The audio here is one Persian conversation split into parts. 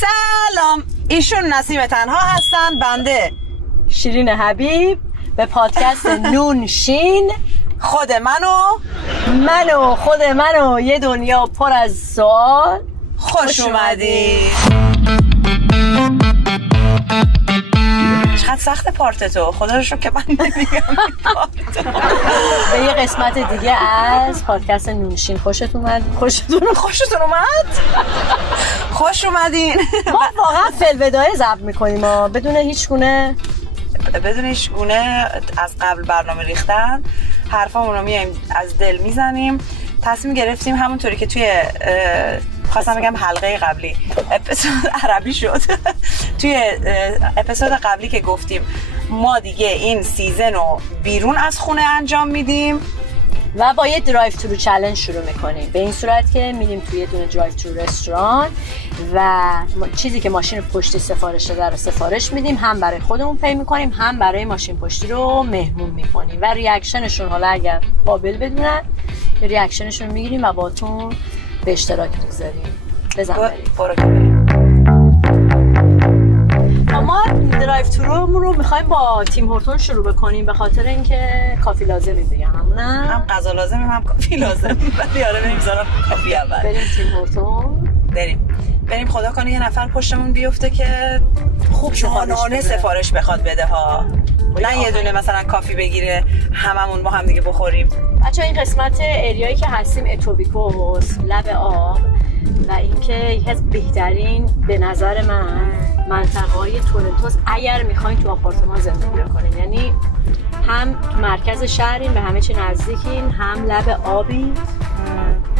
سلام، ایشون نسیم تنها هستن، بنده شیرین حبیب. به پادکست نون شین خود منو یه دنیا پر از سوال خوش اومدی. چقدر سخت پارت تو، خدا رو شکر که من نمیگم به یه قسمت دیگه از پادکست نونشین خوشتون اومد؟ خوش اومدین. ما واقعا فلودای ضبط میکنیم بدون هیچ گونه از قبل برنامه ریختن، حرفامون رو میایم از دل میزنیم. تصمیم گرفتیم همونطوری که توی خواستم بگم حلقه قبلی اپیزود عربی شد توی اپیزود قبلی که گفتیم ما دیگه این سیزن رو بیرون از خونه انجام میدیم و با یه درایو ترو چالش شروع میکنیم. به این صورت که میریم توی یه دونه درایو ترو رستوران و چیزی که ماشین پشتی سفارش داده رو سفارش میدیم، هم برای خودمون پی میکنیم هم برای ماشین پشتی رو مهمون میکنیم و ریاکشنشون، حالا اگر قابل بدونن ریاکشنشون میگیریم و باتون به اشتراک میگذاریم. بریم. ما درایو تورمون رو میخوایم با تیم هورتون شروع بکنیم به خاطر اینکه کافی لازمه دیگه، هم غذا لازمه هم کافی لازمه. ولی آره نمیذارم کافی اول. بریم تیم هورتون. بریم خدا کنه یه نفر پشتمون بیفته که خوب شمانانه سفارش بخواد بده ها، نه یه دونه مثلا کافی بگیره هممون با هم دیگه بخوریم. بچه‌ها این قسمت اریایی که هستیم اتوبیکوس لب آب و اینکه یکی از بهترین به نظر من منطقه‌های تورنتوس اگر میخواین تو آپارتمان زندگی کنین، یعنی هم تو مرکز شهرین به همه چی نزدیکین، هم لب آبی،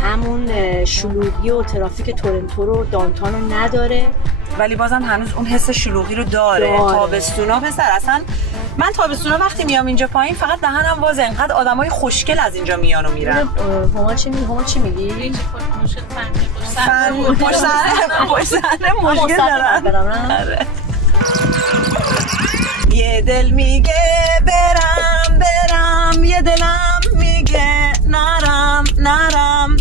همون شلوغی و ترافیک تورنتو رو دانتان رو نداره ولی بازم هنوز اون حس شلوغی رو داره. تابستونا پسر اصلا من تابستونا وقتی میام اینجا پایین فقط دهنم وازه، انقدر آدمای خوشگل از اینجا میان و میرن. هما چی میگی؟ پشت صحنه مشکل دارن. یه دل میگه برم، یه دلم میگه نرم.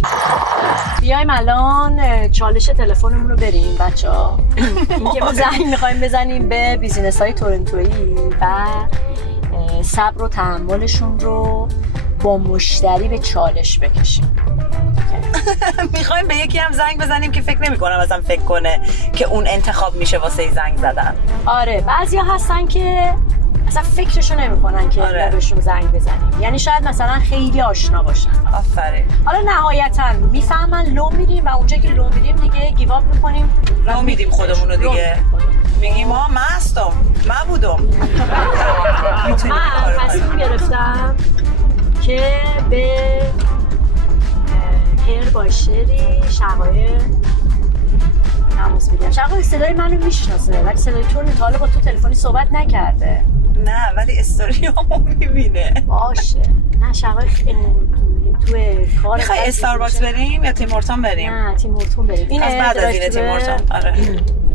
بیایم الان چالش تلفنمون رو بریم بچه‌ها. اینکه ما زنگ می‌خوایم بزنیم به بیزینس‌های تورنتویی و صبر و تحملشون رو با مشتری به چالش بکشیم. میخوایم به یکی هم زنگ بزنیم که فکر نمی‌کنم اصلا فکر کنه که اون انتخاب میشه واسه زنگ زدن. آره بعضیا هستن که اصلا فکرشو نمی‌کنن که بهشون زنگ بزنیم، یعنی شاید مثلا خیلی آشنا باشن. آفرین. حالا نهایتاً میفهمن لو میریم و اونجا که لو میریم دیگه گیواب میکنیم، لو میدیم خودمون رو دیگه، میگیم ما مستم مبودم. من تصمیم گرفتم که به هر باشری شقایق نموز میگم. شقایق صدای منو میشناسه ولی صدای تو حالا با تو تلفنی صحبت نکرده. نه ولی استوریامو میبینه. باشه. نه شقایق توی کار. میخوای استارباکس بریم یا تیم هورتون بریم؟ نه تیم هورتون بریم. این بعد از این تیم هورتون. آره.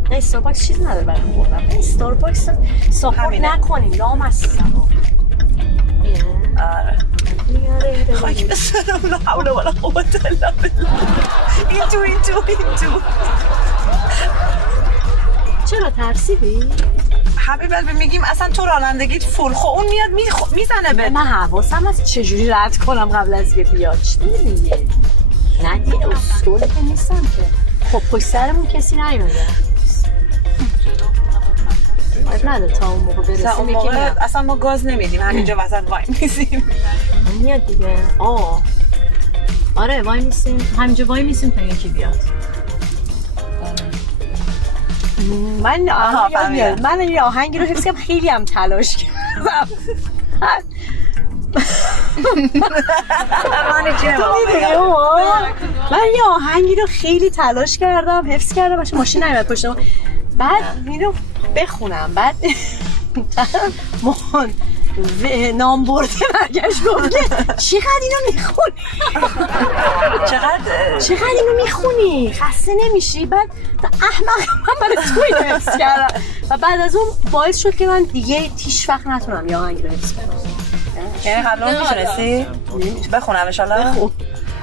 نه استارباکس چیز نداره برای خوردن. استارباکس ساپورت نکنیم لامصب. آره. خاک بسرم لا حول ولا قوة الا بالله. این تو چرا ترسیدی؟ حبیبت میگیم اصلا تو رانندگیت فول، خب اون میاد میزنه به من حواسم از چجوری رد کنم قبل از که بیاد. چی میگه؟ نه دیگه اصول که نیستم که. خب پشت سرمون کسی نیومده. باید نداره تا اون موقع برسیم. اون موقع اصلا ما گاز نمیدیم، همینجا وسط وای میسیم. میاد دیگه. آره وای میسیم، همینجا وای میسیم تا یکی بیاد. من یه آهنگی رو حفظ کردم، خیلی هم تلاش کردم. من یه آهنگی رو خیلی تلاش کردم حفظ کردم باشه ماشین نیومد پشتم، بعد اینو بخونم، بعد مهان نام برده برگشت گفت چقدر اینو میخونی چقدر اینو میخونی خسته نمیشی؟ بعد احمق من برای تو اینو حفظ کردم و بعد از اون باعث شد که من دیگه هیچ وقت نتونم یه آهنگ رو حفظ کنم. یعنی قبلا میشنسی؟ بخونم انشالله؟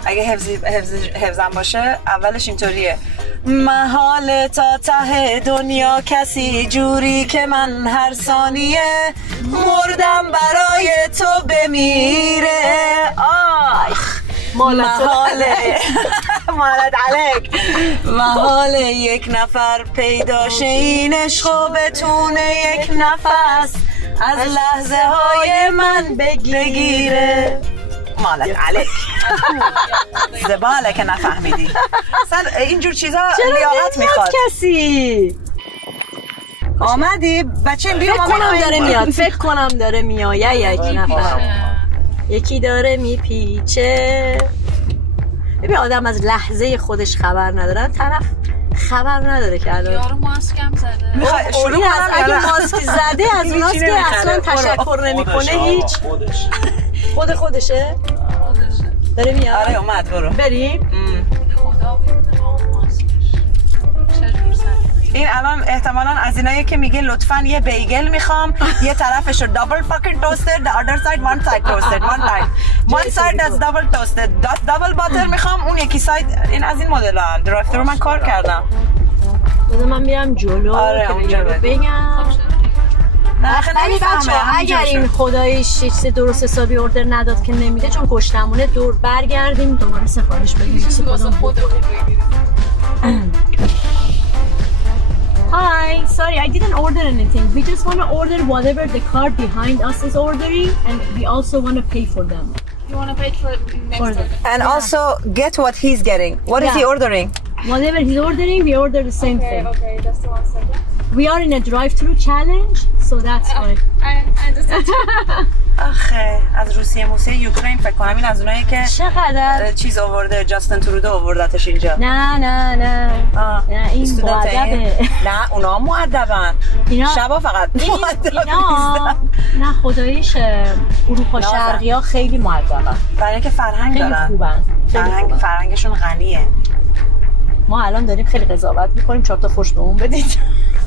اگه حفظم باشه اولش اینطوریه: محال تا ته دنیا کسی جوری که من هر ثانیه مردم برای تو بمیره. مالت عليك محال یک نفر پیدا شه این عشق و بتونه یک نفس از لحظه های من بگیره. مالت عليك زباله که نفهمیدی. اینجور چیزا لیاقت میخواد. کسی آمدی بچه بیا فکر کنم داره میاد یک نفر یکی داره میپیچه. ببین آدم از لحظه خودش خبر نداره، طرف خبر نداره که الان یارو ماسکم زده. میخوای شروع کنم؟ اگه ماسک زده از اوناست که اصلا تشکر نمیکنه هیچ. خودشه داره میاد. آره اومد برو بریم. خدا بیرونه با اون ماسکش چجور سر این الان احتمالاً از اینایی که میگه لطفاً یه بیگل میخوام یه طرفشو double fucking toasted the other side one side toasted one side that's double toasted double butter میخوام اون یکی ساید. این از این مدل‌ها درایو ثرو من کار کردم. بذار من بیام جلو. آره اونجا بگم. ولی بچه‌ها اگر این خداییش چیز درست حسابی اوردر نداد که نمیده چون کشتمونه دور برگردیم دوباره سفارش بدیم. Hi, sorry, I didn't order anything. We just want to order whatever the car behind us is ordering, and we also want to pay for them. You want to pay for next order? And also get what he's getting. What is he ordering? Whatever he's ordering, we order the same thing. Okay, just 1 second. We are in a drive-through challenge, so that's why. I understand. آخه از روسیه موسیقی یوکراین فکر کنم این از اونایی که چقدر چیز آورده جاستن ترودو آوردتش اینجا. نه این مؤدبه. نه اونا مؤدبن. شبا فقط مؤدب نه خداییش اروپا شرقی ها خیلی مؤدبن. برای اینکه فرهنگ دارن. فرهنگشون غنیه. ما الان داریم خیلی قضاوت میکنیم 4 تا فوش بهمون بدید.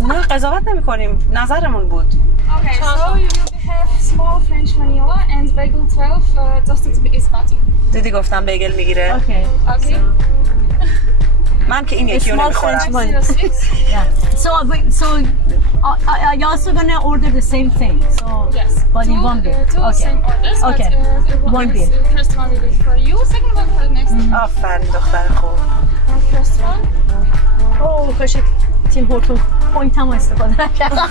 نه قضاوت نمیکنیم نظرمون بود. Okay, so you have small French vanilla and bagel 12 toasted with butter. دیدی گفتم بیگل میگیره. Okay. من که این یکی رو نمیخورم. So you're also gonna order the same thing. So yes, but in one beer. Two same orders. Okay. One beer. First one will be for you. Second one for the next. آفرین دختر خوب. First one. کاش تیم هورتون پوینت هم استفاده نکردم.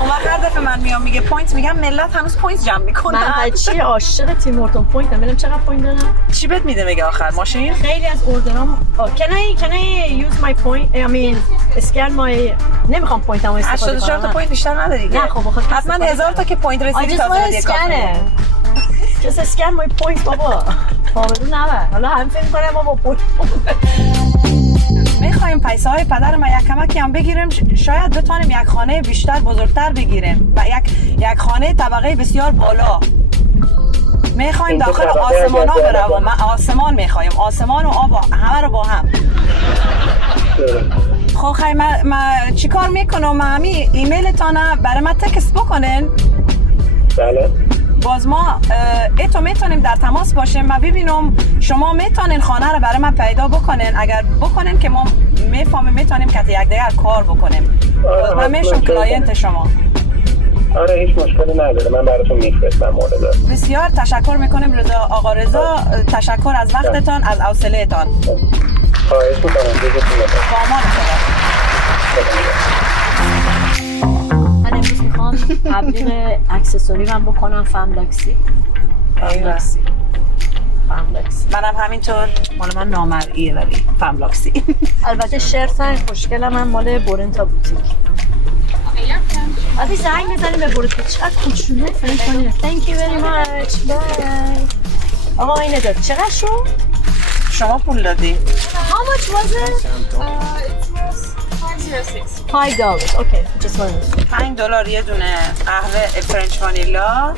اون وقت هر دفعه من میام میگه پوینت میگم ملت هنوز پوینت جمع میکنن. من چی عاشق تیم هورتون پوینت ببینم چقدر پوینت دارم. چی بهت میده میگه آخر ماشین؟ خیلی از اوردرام can I use my point I mean scan my نمیخوام پوینتمو استفاده کنم. 84 تا پوینت بیشتر نداری دیگه. نه خب حتما 1000 تا که پوینت رسیدی تازه دیگه کافیه. just scan my points بابا. پاورو نه حالا هم فکر کنم ما با پوینت میخوایم پیسه‌های پدر ما یک کمکی هم بگیریم شاید بتونیم یک خانه بیشتر بزرگتر بگیریم و یک خانه طبقه بسیار بالا. میخوایم داخل آسمان ها برویم. من آسمان میخوایم آسمان و آب همه رو با هم. خب خیلی من چی کار میکنم؟ من همین ایمیلتانه برای من تکست بکنین. بله باز ما ایتو میتونیم در تماس باشیم و ببینم شما میتونین خانه رو برای من پیدا بکنین. اگر بکنین که ما میفهمیم میتونیم که یک دیگر کار بکنیم. من میشم کلاینت شما. آره هیچ مشکلی نداره من براتون میفرستم مورد. بسیار تشکر میکنیم رضا آقا رضا. تشکر از وقتتان از حوصله‌تان. خواهش میکنم. با امان خدا. من امروز میخوام تبلیغ اکسسوری من بکنم فاملاکسی. منم همینطور مال من نامرئیه ولی فاملاکسی. البته شرطن خوشگلم من مال بورنتا بوتیک. بعدی زنگ بزنیم به بورنتا چقدر خوشونه فرنش کنیم. Thank you very much. Bye. آقا اینه داد چقدر شد؟ شما پول دادی؟ How much was it? It was $5.06. Okay, just one. $5 یه دونه قهوه فرنچ وانیلا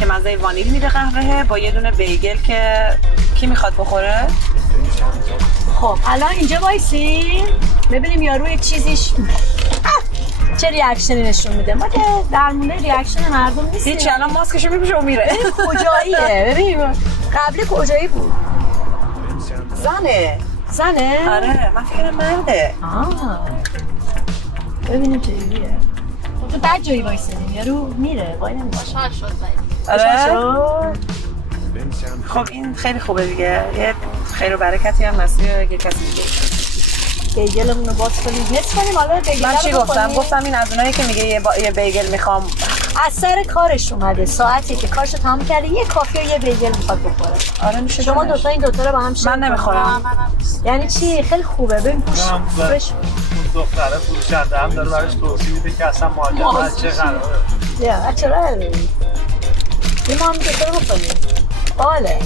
که مزه وانیل میده قهوه با یه دونه بیگل که کی میخواد بخوره؟ خب الان اینجا وایسی ببینیم یارو چیزیش چه ریاکشنی نشون میده. ما که در مورد ریاکشن مردم نیستیم. هیچ الان ماسکشو میپوشه و میره. کجاییه؟ ببین قبلی کجایی بود؟ زنه؟ آره من فکرم مرده. ببینیم چجوریه. تو بعد جایی وایسادیم یارو میره وای نمیشه. خوشحال شد آره خب این خیلی خوبه دیگه. یه خیر و برکتی هم مسیر یه کسی دیگه. بیگلمون رو باز کنیم حس کنیم. حالا بیگل من چی گفتم این از اونایی که میگه یه بیگل میخوام از سر کارش اومده ساعتی که کارشو تمام کرده یه کافی و یه بیگل میخواد بخوره. آره میشه. شما دوتا این دوتا رو با هم شیر من نمیخورم. یعنی چی؟ خیلی خوبه. ببین پوش اون دختره فروشنده هم داره براش توضیح میده که اصلا ماجرا چه قراره. یا چرا این ما هم دوتا رو بکنیم. باله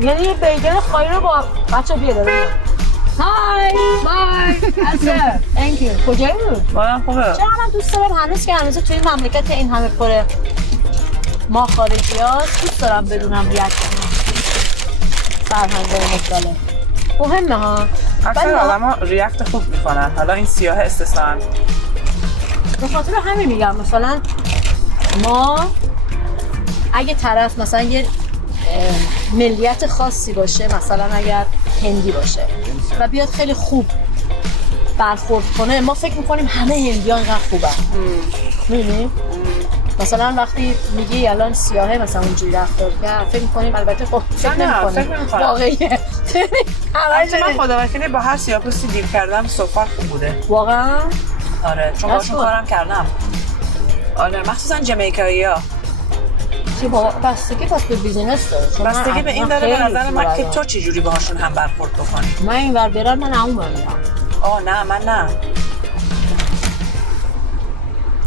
یعنی یه بیگل خواهی رو با بچه بیه داره. های بای اصلا تhank you. کجایی بود؟ واقعا خوبه. چرا من دوست دارم هنوز که هنوز توی مملکت این همه پره ما خارجی ها دوست دارم بدونم ریاکشن فرهنگ‌های مختلف مهمه ها. اکثر آدم ها ریاکت خوب میکنن. حالا این سیاه استثنان. به خاطر همین میگم مثلا ما اگه طرف مثلا یه ملیت خاصی باشه مثلا اگر هندی باشه و بیاد خیلی خوب برخورد کنه ما فکر میکنیم همه هندیان اینقدر خوبن. می‌بینی؟ مثلا وقتی میگی الان سیاهه مثلا اونجوری رفتار کرد فکر میکنیم البته خب فکر نمی‌کنیم واقعیه. من خداوکیلی با هر سیاه‌پوستی دیل کردم صحبت خوب بوده واقعا. آره چون باشون کارم کردم. آره مخصوصا جمیکایی‌ها. چی بابا بستگی پس به بیزینس داره. بستگی به این داره به نظر من که تو چجوری باهاشون هم برخورد بکنی. من این ور برم من اون ور میرم. نه من نه.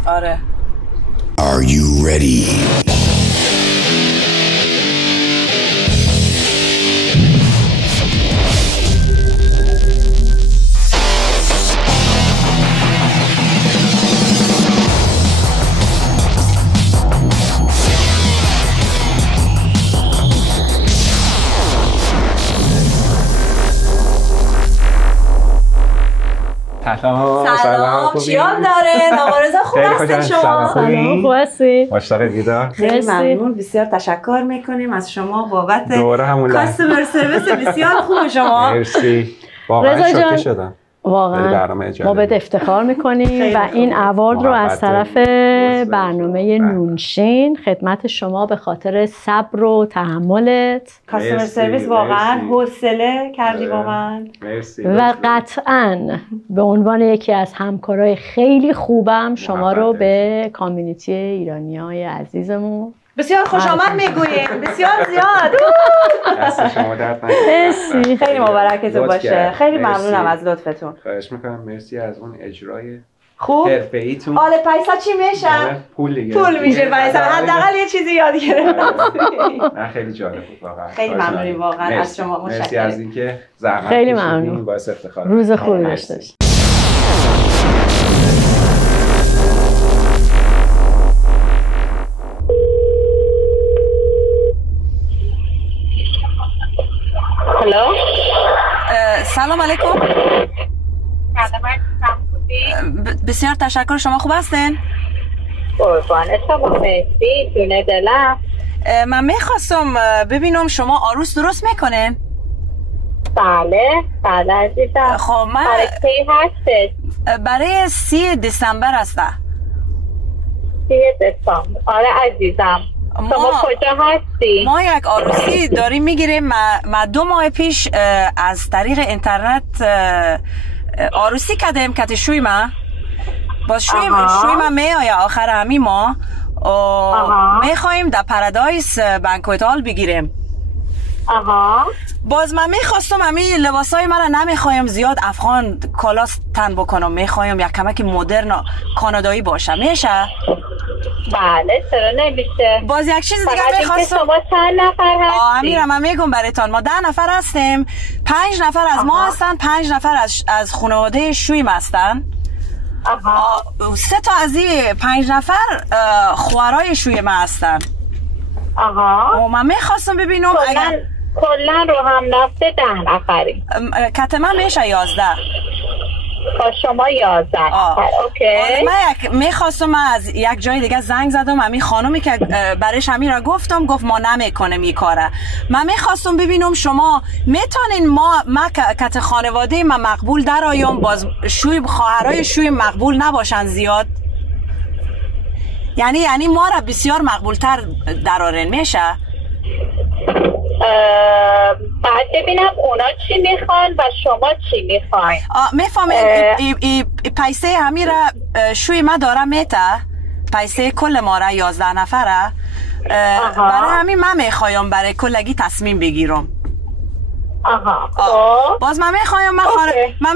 آره. Are you ready? سلام چیان داره نوارزا خوب هستین شما؟ سلام خوب هستی؟ مشتاق دیدار. خیلی ممنون بسیار تشکر میکنیم از شما بابت دوره همون کاستمر سرویس بسیار خوب شما. مرسی واقعا شوکه شدم. واقعا ما بهت افتخار میکنیم و این اوارد رو از طرف برنامه نونشین خدمت شما به خاطر صبر و تحملت. کاستمر سرویس واقعا حوصله کردی با من. و قطعاً به عنوان یکی از همکارای خیلی خوبم شما رو به کامیونیتی ایرانیای عزیزمون بسیار خوش آمد میگوییم. بسیار زیاد. دست شما درد مرسی. خیلی مبارکتون باشه. خیلی ممنونم از لطفتون. خواهش میکنم. مرسی از اون اجرای خوب حرفه‌ایتون. آله پیسا چی میشه؟ پول دیگه. پول میشه پیسا. حداقل یه چیزی یاد گرفتم. نه خیلی جالب بود واقعا. خیلی ممنونیم واقعا از شما. متشکرم. مرسی از اینکه زحمت خیلی کشیدین. ممنون. باعث افتخار. روز خوبی داشته باشید. هلو سلام علیکم. بسیار تشکر. شما خوب هستین؟ قربان شما. مرسی دونه دلم. من میخواستم ببینم شما عروس درست میکنین؟ بله عزیزم. خب من برای کی هستش؟ برای 30 دسامبر هسته. 30 دسامبر. آره عزیزم. شما کجا هستی؟ ما یک عروسی داریم میگیریم. ما 2 ماه پیش از طریق اینترنت عروسی کردیم که شوی ما باز شوی ما میآید آخر همین ماه میخوایم در پارادایس بانکوت هال بگیریم. باز من میخواستم همین لباسای من نمیخوایم زیاد افغان کالاس تن بکنم. میخوایم یک کمک مدرن کانادایی باشه. میشه؟ بله چرا نمیشه. باز یک چیز دیگه میخواستم. شما چند نفر هستید؟ امیرم من میگم برایتان ما 10 نفر هستیم. 5 نفر از ما هستن، 5 نفر از خانواده شویم هستن. 3 تا از این 5 نفر خوارای شوی ما هستن. و من میخواستم ببینم اگر کلا رو هم رفته 10 نفری. کتما میشه 11. با شما 11 نفر. اوکی. من میخواستم از یک جای دیگه زنگ زدم همین خانومی که برایش همین را گفتم گفت ما نمیکنیم این کاره. من میخواستم ببینم شما میتونین ما کت خانواده ما مقبول در آیم باز خواهرای شوی مقبول نباشن زیاد، یعنی ما را بسیار مقبول تر درارن میشه. بعد ببینم اونا چی میخوان و شما چی میخواین. میفهمین پیسه همین را شوی ما داره میته، پیسه کل ما را 11 نفره. برای همین من میخوایم برای کلگی تصمیم بگیرم. باز من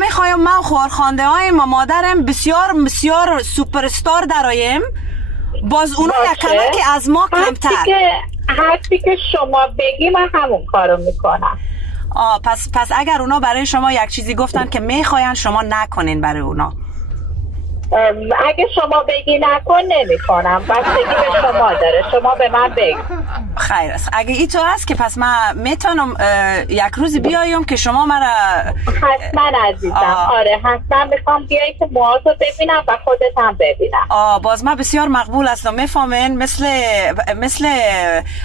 میخوایم من خوارخوانده های ما مادرم بسیار بسیار سوپرستار درایم، باز اونا یک کمک از ما کمتر. حرفی که شما بگی من همون کارو میکنم. پس اگر اونا برای شما یک چیزی گفتن که میخواین شما نکنین برای اونا. اگه شما بگی نکن نمیکنم، بستگی به شما داره، شما به من بگی. خیر است. اگه ای تو هست که پس من میتونم یک روز بیایم که شما مرا حتما عزیزم. آره حتما میخوام بیایی که موهاتو ببینم و خودت هم ببینم. باز من بسیار مقبول هستم، میفهمین؟ مثل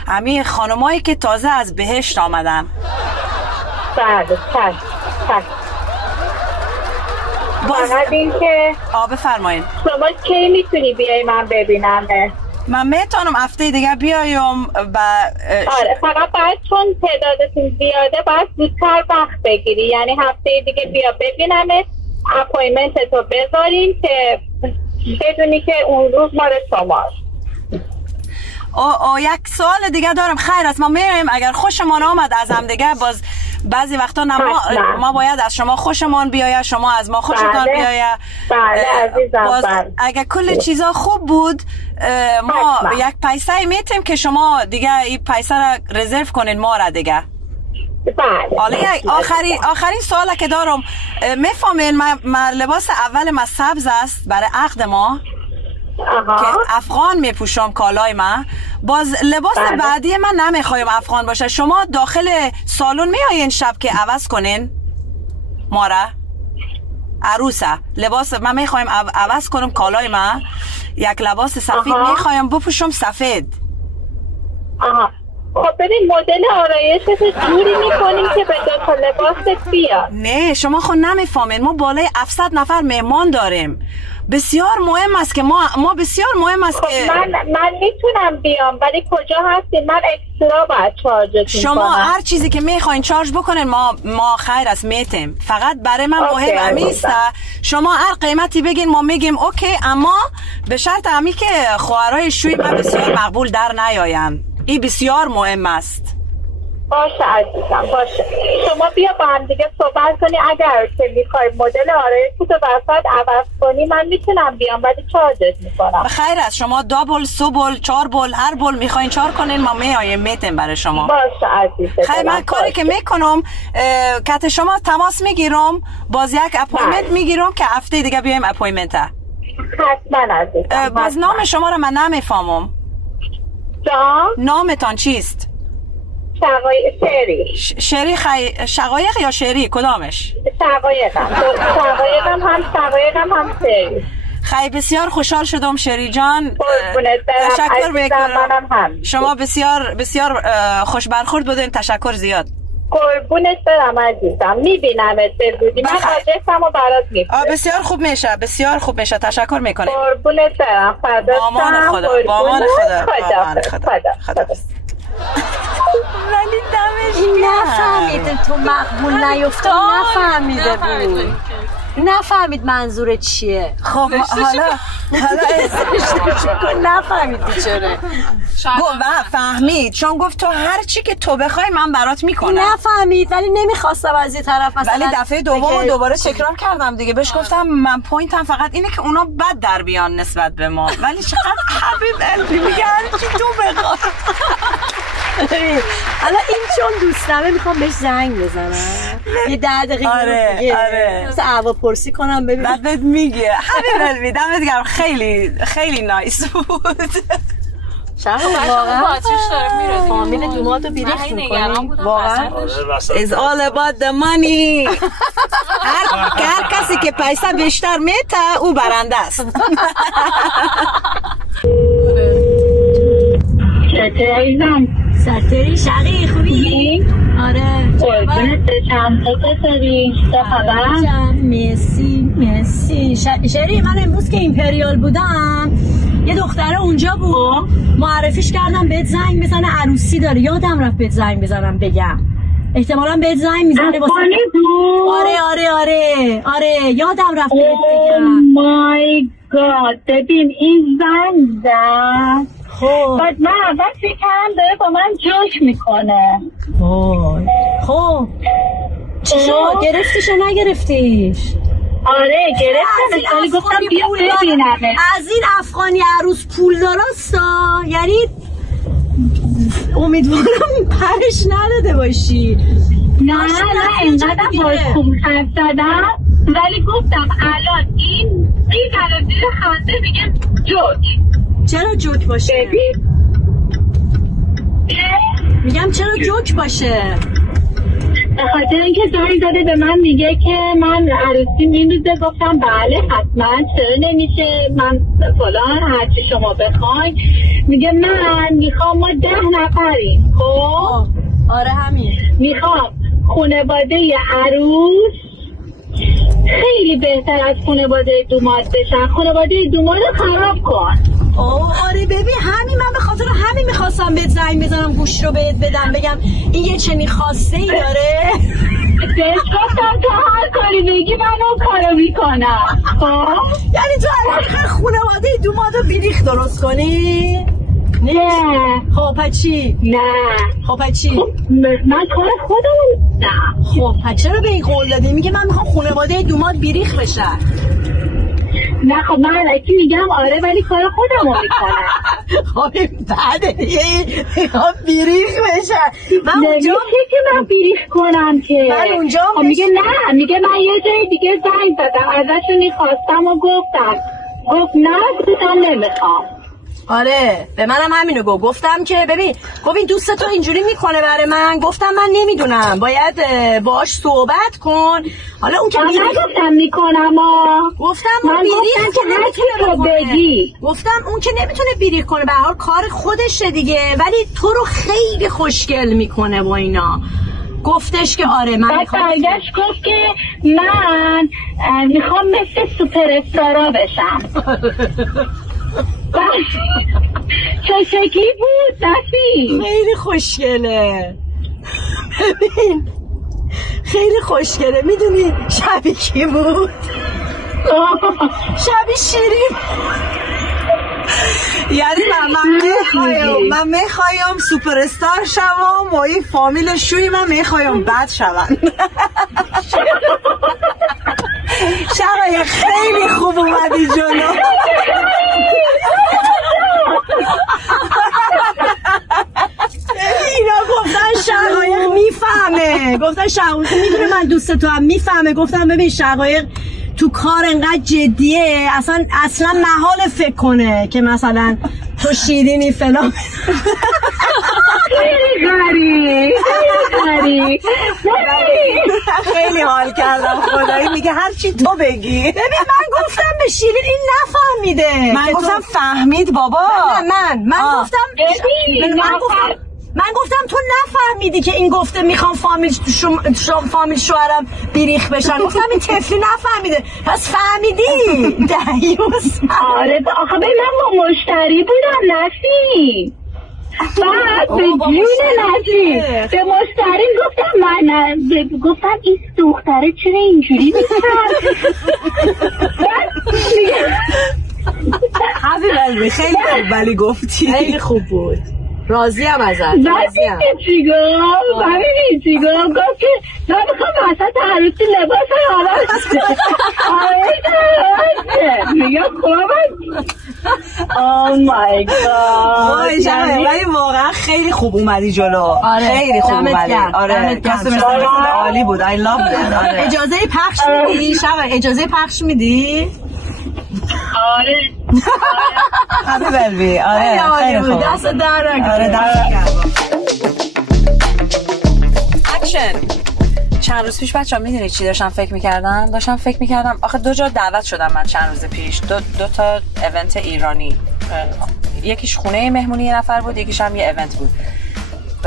همین خانمایی که تازه از بهشت آمدن. بله فقط این که بفرمایین شما کی میتونی بیایی من ببینم؟ من میتونم هفته دیگه بیایم آره فقط بعد چون تعدادتون زیاده باید زودتر وقت بگیری، یعنی هفته دیگه بیا ببینمت، اپایمنت تو بذاریم که بدونی که اون روز مال شماست. یک سوال دیگه دارم. خیر است، ما میریم اگر خوشمان آمد از هم دیگه، باز بعضی وقتا ما باید از شما خوشمان بیاید، شما از ما خوشتان بیاید. بله عزیزم. باز اگر کل چیزا خوب بود ما یک پیسه میتیم که شما دیگه این پیسه را رزرو کنین ما را دیگه. بله. آخرین سواله که دارم، میفهمین من لباس اول ما سبز است برای عقد ما که افغان میپوشم کالای من، باز لباس بعدی من نمیخوایم افغان باشه. شما داخل سالن میایین شب که عوض کنین ما را عروسه لباس من میخوایم عوض کنم کالای من، یک لباس سفید میخوایم بپوشم سفید. خب ببین مدل آرایشت جوری میکنیم که به دو تا لباست بیاد. نه شما خود نمیفهمین، ما بالای 700 نفر مهمان داریم، بسیار مهم است که ما بسیار مهم است که من میتونم بیام ولی کجا هستین؟ من اکسترا باید چارجتون شما کنم. هر چیزی که میخواین چارج بکنین ما خیر است میتیم، فقط برای من مهم همیسته شما هر قیمتی بگین ما میگیم اوکی، اما به شرط همی که خواهرای شوی من بسیار مقبول در نیاین. این بسیار مهم است. باشه عزیزم باشه، شما بیا با هم دیگه صحبت کنی، اگر که میخوای مدل آرایشت رو وسط عوض کنی من میتونم بیام ولی چارجت میکنم. بخیر است، شما دابل سوبل 4 بل هر بل میخواین چار کنین ما میایم میتیم برای شما. باشه عزیزم. خیر من کاری که میکنم کت شما تماس میگیرم، باز یک اپایمنت میگیرم که هفته دیگه بیایم اپایمنت. حتما عزیزم. باز نام شما رو من نمیفهمم. جان؟ نامتان چیست؟ شری. شقایق یا شری کدامش؟ شقایقم هم شری. خیلی بسیار خوشحال شدم شری جان، تشکر میکنم. شما بسیار بسیار خوش برخورد بودین، تشکر زیاد. قربونت برم عزیزم، میبینمت به زودی، من آدرسمو برات میفرستم. بسیار خوب میشه، بسیار خوب میشه، تشکر میکنم. قربونت برم، فدات شم. با امان خدا. ولی دمش نفهمیده تو مقبول نیفته، نفهمیده بود، نفهمید منظورت چیه. خب حالا نفهمیدی چرا فهمید، چون گفت تو هر چی که تو بخوای من برات میکنم. نفهمید ولی نمیخواستم از یه طرف مثلا، ولی دفعه دوم دوباره تکرار کردم دیگه، بهش گفتم من پوینتم فقط اینه که اونا بد در بیان نسبت به ما، ولی چقدر حبیب قلبی میگه هر چی تو بخوای. حالا این چون دوستمه میخوام بهش زنگ بزنم یه 10 دقیقه. آره مثلا احوالپرسی کنم ببینم بعد بهت میگه. حبیب قلبی دمت گرم، خیلی خیلی نایس بود. واقعا باتریش داره میره. فامیل دومادو بیریخت میکنی واقعا It's all about the money. هر کسی که پیسه بیشتر میته او برنده است. چطور عزیزم؟ سرتری شقی خوبی؟ آره قربونت بشم. تو چطوری؟ چه خبر؟ مرسی شری. من امروز که ایمپریال بودم یه دختره اونجا بود، معرفیش کردم بهت زنگ بزنه، عروسی داره. یادم رفت بهت زنگ بزنم بگم، احتمالاً بهت زنگ میزنه واسه. آره یادم رفت بهت بگم. مای گاد ببین این زنگ زد. بعد من اول فکر کردم داره با من جوش میکنه. خب چی شد؟ گرفتیش یا نگرفتیش؟ آره گرفتمش ولی گفتم بیا ببینمه. از این افغانی عروس پول دارستا، یعنی امیدوارم پرش نداده باشی. نه اینقدر باش خوب حرف زدم ولی گفتم الان این میزنه زیر خنده میگه جوک. چرا جوک باشه؟ میگم چرا جوک باشه؟ به خاطر اینکه زنگ زده به من میگه که من عروسی میروزه. گفتم بله حتما، چرا نمیشه، من فلان هرچی شما بخواین. میگه من میخوام ما 10 نفریم. خب آره همین میخوام خانواده عروس خیلی بهتر از خانواده دوماد بشن. خانواده دوماد رو خراب کن. آره ببین همین، من به خاطر همین میخواستم بهت زنگ بزنم گوش رو بهت بدم، بگم این یه چنین خواسته ای داره. بهش گفتم تو هر کاری بگی من اون کارو میکنم. یعنی تو الان میخوای خانواده دومادو بیریخ درست کنی؟ نه. خب پچی؟ نه. خب پچی؟ من کار خودم. نه. خب چرا به این قول دادی؟ میگه من میخوام خانواده دوماد بیریخ بشن. نه خب من اکی میگم آره ولی کار خودم رو میکنم. خب بعد دیگه میخوام بیریخ بشن. من اونجا که من بیریخ کنم که من اونجا میگه نه، میگه من یه جای دیگه زنگ زدم ازشون خواستم و گفتم. گفت نه گفتم نمیخوام. آره به منم همینو گفتم که ببین این دوست تو اینجوری میکنه برای من. گفتم من نمیدونم باید باهاش صحبت کن. حالا اون که نگفتم میکنم گفتم اون بیریخ که نمیتونه بگی. گفتم اون که نمیتونه بیریخ کنه، به هر حال کار خودشه دیگه، ولی تو رو خیلی خوشگل میکنه با اینا. گفتش که آره من میخوام. برگشت گفت که من میخوام مثل سوپر استارا بشم. چه شکلی بود نفی؟ خیلی خوشگله. ببین خیلی خوشگله. میدونی شبیه کی بود؟ شبیه شیرین. یعنی من میخوایم سوپر استار شوم و این فامیل شوی من میخوایم بد شوم. شقایق خیلی خوب اومدی جلو. اینا گفتن شقایق میفهمه، گفتن شقایق میدونه من دوست تو هم میفهمه. گفتم ببین شقایق تو کار انقدر جدیه اصلا محال فکر کنه که مثلا تو شیرینی فلان. خیلی غریب خیلی حال کردم خدایی. میگه هر چی تو بگی. ببین من گفتم به شیرین این نفهمیده. من گفتم فهمید بابا. من گفتم تو نفهمیدی که این گفته میخوام فامیل شوهرم بیریخ بشن. گفتم این طفلی نفهمیده. پس فهمیدی دیوس. آره آخه من با مشتری بودم نفی. بعد به جون نفی به مشتری گفتم این دختره چرا اینجوری میکرد. حبیبی خیلی خوب ولی گفتی. خیلی خوب بود. راضیم ازت. راضیم. چی گفت که من میخوام وسط عروسی لباس عوض میگم خوبه. Oh my god. ولی واقعا خیلی خوب اومدی جلو. خیلی خوب اومدی. آره عالی بود. I love it. اجازه پخش میدی؟ شقایق اجازه پخش میدی؟ آره هپی بلبی. آره خیلی خوب. دست در نکنه. آره در اکشن. چند روز پیش بچه‌ها میدونید چی داشتم فکر می‌کردم آخه 2 جا دعوت شدم من چند روز پیش، دو تا ایونت ایرانی، یکیش خونه مهمونی یه نفر بود، یکیش هم یه ایونت بود.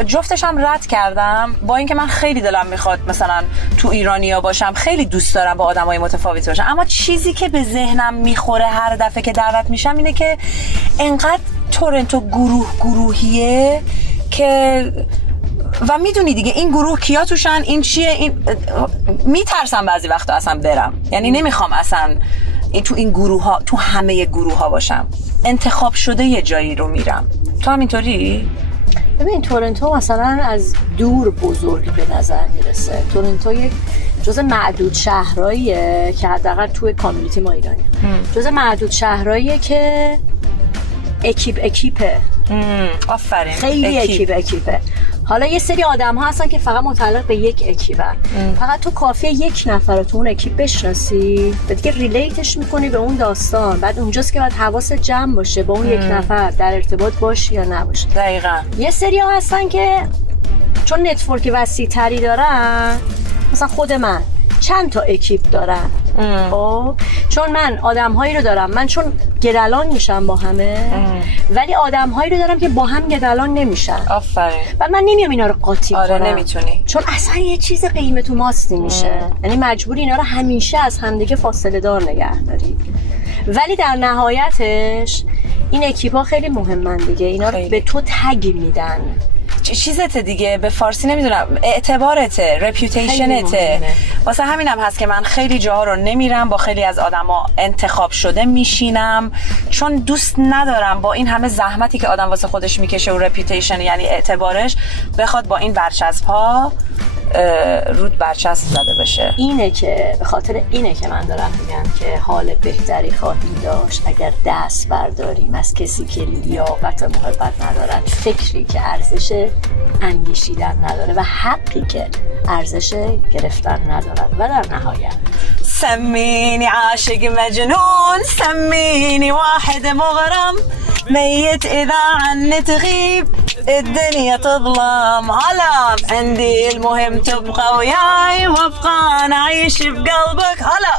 جفتش هم رد کردم با اینکه من خیلی دلم میخواد مثلا تو ایرانیا باشم، خیلی دوست دارم با آدمای متفاوت باشم، اما چیزی که به ذهنم میخوره هر دفعه که دعوت میشم اینه که انقدر تورنتو گروهیه که و میدونی دیگه این گروه کیا توشن، این چیه، این میترسم بعضی وقتا اصلا برم، یعنی نمیخوام اصلا تو این گروه ها، تو همه گروه ها باشم، انتخاب شده یه جایی رو میرم. تو هم اینطوری؟ ببین تورنتو مثلا از دور بزرگ به نظر میرسه. تورنتو یک جزء معدود شهرهاییه که حداقل توی کامیونیتی ما ایرانی جزء معدود شهرهاییه که اکیپه. آفرین. خیلی اکیپه. حالا یه سری آدم ها هستن که فقط متعلق به یک اکیپن، فقط تو کافیه یک نفر رو تو اون اکیپ بشناسی و دیگه ریلیتش میکنی به اون داستان، بعد اونجاست که باید حواست جمع باشه با اون یک نفر در ارتباط باشی یا نباشی. دقیقاً. یه سری ها هستن که چون نتورک وسیع تری دارن، مثلا خود من چند تا اکیپ دارم، خب چون من آدم‌هایی رو دارم، من چون گدالان میشم با همه، ولی آدم‌هایی رو دارم که با هم گدالان نمیشن. آفرین. و من نمیام اینا رو قاطی کنم. آره نمیتونی، چون اصلا یه چیز قیمت و ماستی میشه، یعنی مجبوری اینا رو همیشه از همدیگه فاصله دار نگه داری. ولی در نهایتش این اکیپ‌ها خیلی مهمن دیگه، اینا رو به تو تگ میدن. چیزته دیگه، به فارسی نمیدونم، اعتبارته، رپیوتیشنته. واسه همینم هست که من خیلی جاها رو نمیرم، با خیلی از آدما انتخاب شده میشینم، چون دوست ندارم با این همه زحمتی که آدم واسه خودش میکشه و رپیوتیشن یعنی اعتبارش بخواد با این برچسب‌ها رود برچسب زده بشه. اینه که به خاطر اینه که من دارم میگم که حال بهتری خواهیم داشت اگر دست برداریم از کسی که لیاقت محبت ندارد، فکری که ارزش اندیشیدن نداره و حقی که ارزش گرفتن ندارد. و در نهایت سميني عاشق مجنون، سميني واحد مغرم، ميت إذا عني تغيب الدنيا تظلم، علام عندي المهم تبقى وياي وابقى نعيش بقلبك. هلا